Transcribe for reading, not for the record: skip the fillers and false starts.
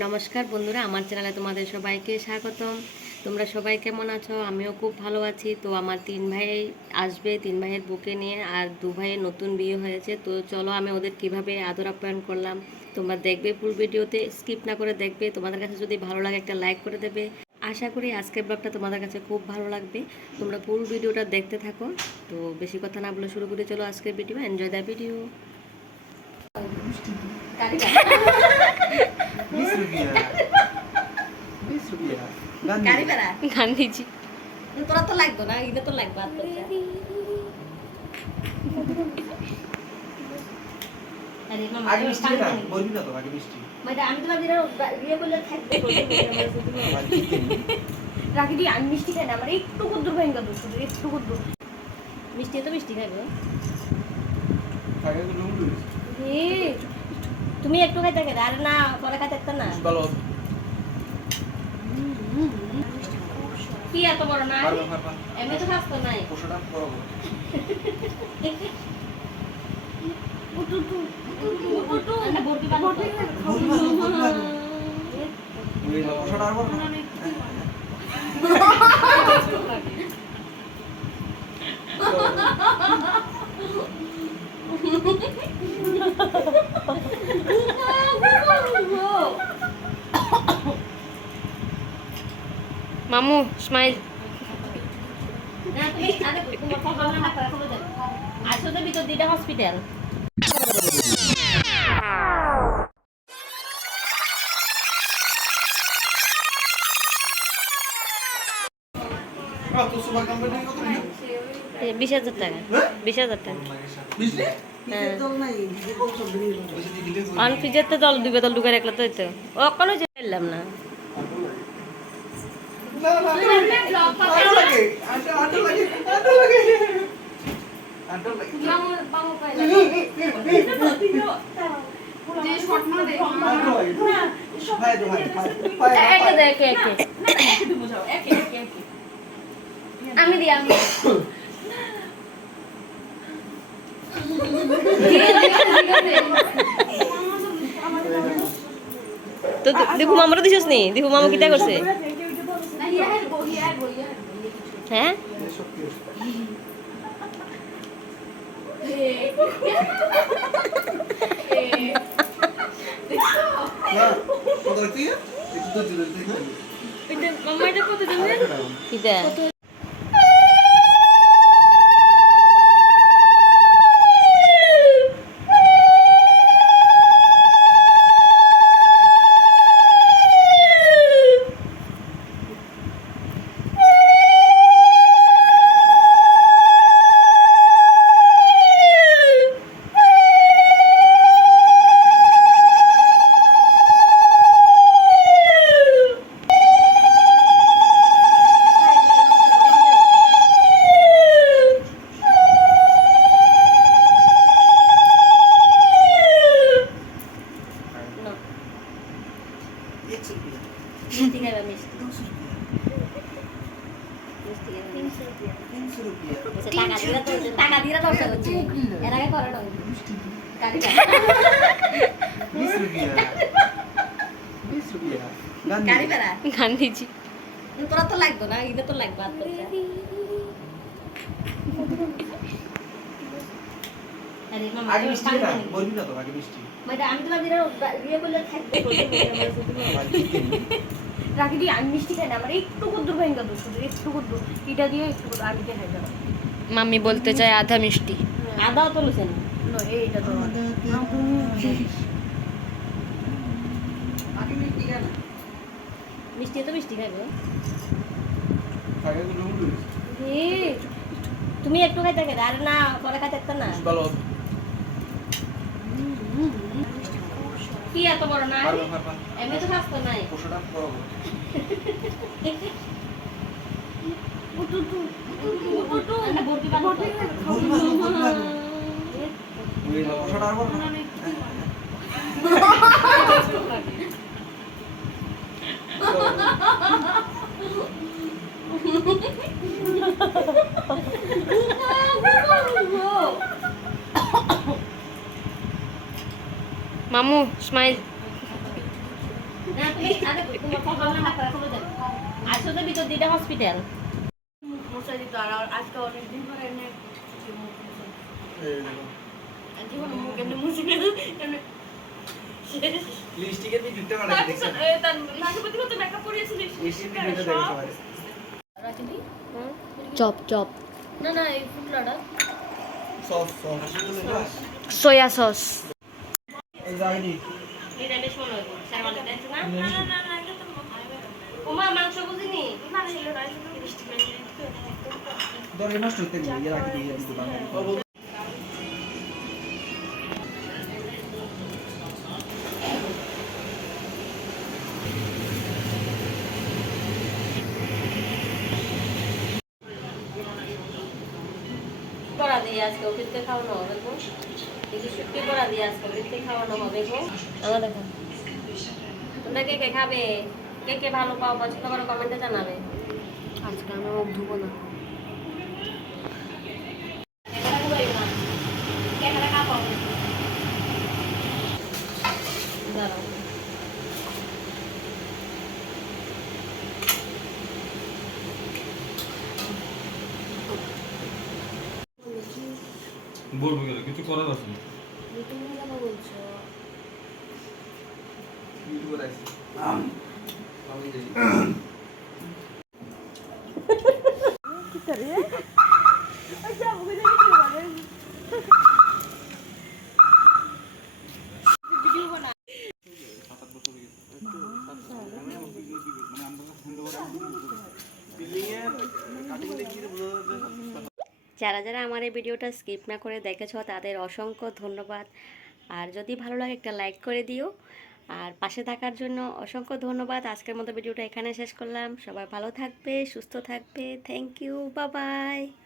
নমস্কার বন্ধুরা, আমার চ্যানেলে তোমাদের সবাইকে স্বাগতম। তোমরা সবাই কেমন আছো? আমিও খুব ভালো আছি। তো আমার 3 ভাই আসবে, 3 ভাইয়ের বুকে নিয়ে, আর 2 ভাইয়ের নতুন বিয়ে হয়েছে। তো চলো আমি ওদের কিভাবে আদর আপ্যায়ন করলাম তোমরা দেখবে, ফুল ভিডিওতে স্কিপ না করে দেখবে। তোমাদের কাছে যদি ভালো লাগে একটা লাইক করে দেবে। আশা করি আজকের ব্লগটা তোমাদের কাছে খুব ভালো লাগবে। তোমরা ফুল ভিডিওটা দেখতে থাকো। তো বেশি কথা না বলে শুরু করে চলো আজকের ভিডিও। Enjoy the video. 20 रुपया 20 रुपया গাড়ি ভাড়া গান্ধীজি তোরা তো লাগতো না, এটা তো লাগবে। आगे मिस्टी ना बोल भी ना तो आगे मिस्टी আমি তোমার বিয়ে করলে থাকবে রাখি দি। আমি মিষ্টি খাই না, আমার একটু কুদ্দুর ভেঙ্গা দো, শুধু একটু কুদ্দুর মিষ্টি। তো মিষ্টি খাইবো आगे तो लूंग लूंग তুমি একটু খাইতে গেলে আর না পরে খাইতে না। ভালো কি এত বড় না এমনি তো স্বাস্থ্য নাই। পোষাটা বড় বড় এটা বর্তি বানো ওই পোষাটা আর বড় মামু স্মাইল। আসলে ভিতর দিটা হসপিটাল। তো সুপার কোম্পানি কত নিও 20,000 টাকা। 20,000 টাকা। বুঝলি অন ফ্রিজের তো দল দুবে দল ঢুকে রাখলে তো হইতো। ও কোনো যেলাম না। না না আটো লাগে আটো লাগে মামু মামু পাই যে শর্ট না দে না ভাই দো ভাই একে দে একে একে একটু বুঝাও একে একে একে আমি দি আমি তো দেখো মামারা দিছস নি, দেখো মামা কিটা করছে। হ্যাঁ না কত তুই একটু জোরে তুই এটা মামা এটা কত দিন কিটা মিষ্টি খাইবা মিষ্টি 300 रुपया টাকা দিয়ে তো হচ্ছে এর আগে করে না 20 रुपया 20 रुपया গাড়ি ভাড়া গান্ধীজি তোরা তো লাগতো না, এটা তো লাগবে। आगे मिस्टी ना बोल भी ना तो आगे मिस्टी আমি তোমার বিয়ে করলে থাকবে রাখি দি। আমি মিষ্টি খাই না, আমার একটু কুদ্দুর ভেঙ্গা দো, শুধু একটু কুদ্দুর এটা দিয়ে একটু কুদ্দুর আমি খাই না। মাম্মি বলতে চায় আধা মিষ্টি। আধাও তো লুছেন না এইটা তো आगे मिस्टी का ना মিষ্টি। তো মিষ্টি খাইবো आगे तो लूंग लूंग তুমি একটু খাইতে গেলে আর না পরে খাইতে না। ভালো কি এত বড় না এমনি তো স্বাস্থ্য নাই। পোষাটা বড় বড় এটা বর্তি বানো ওই পোষাটা আর বড় মামু স্মাইল। না তুমি আরে তোমার কখন না ডাক্তার চলে যাবে আসলে ভিতর দিটা হসপিটাল মশা দিত আর আজকে অনেকদিন পরে এনে জীবন মুখ এমনি মুছে গেল এমনি লিপস্টিকের ভিডিওটা বানাই দেখছেন তার নাচপতি কত মেকআপ করিয়েছিলিস লিপস্টিকের ভিডিওটা দেখো সবাই রাজনী চপ চপ না না এই ফুটলাটা সস সোয়া সস এই যাইনি এটা বেশ মনে হয় সাইমালে দেখছ না না না এটা তো ওমা মাংস বুঝিনি না ছিল রাইস মিষ্টি করে দরে নষ্ট হতে গিয়ে রাখি দিয়ে দিতে পারবো বড়া দিয়ে আজকে অফিসে খাওয়ানো হবে গো দেখি শুক্তি বড়া দিয়ে আজকে অফিসে খাওয়ানো হবে গো আমার দেখো তোমরা কে কে খাবে কে কে ভালো পাও পছন্দ করো কমেন্টে জানাবে আজকে আমি মুখ ধুবো না দাঁড়াও বলবো গেলে কিছু করার আছে না। তুমি কেন বলছো ভিডিও রাখছি আমি দেখি যারা যারা আমার এই ভিডিওটা স্কিপ না করে দেখেছো তাদের অসংখ্য ধন্যবাদ আর যদি ভালো লাগে একটা লাইক করে দিও আর পাশে থাকার জন্য অসংখ্য ধন্যবাদ আজকের মতো ভিডিওটা এখানে শেষ করলাম সবাই ভালো থাকবে সুস্থ থাকবে থ্যাংক ইউ বাই বাই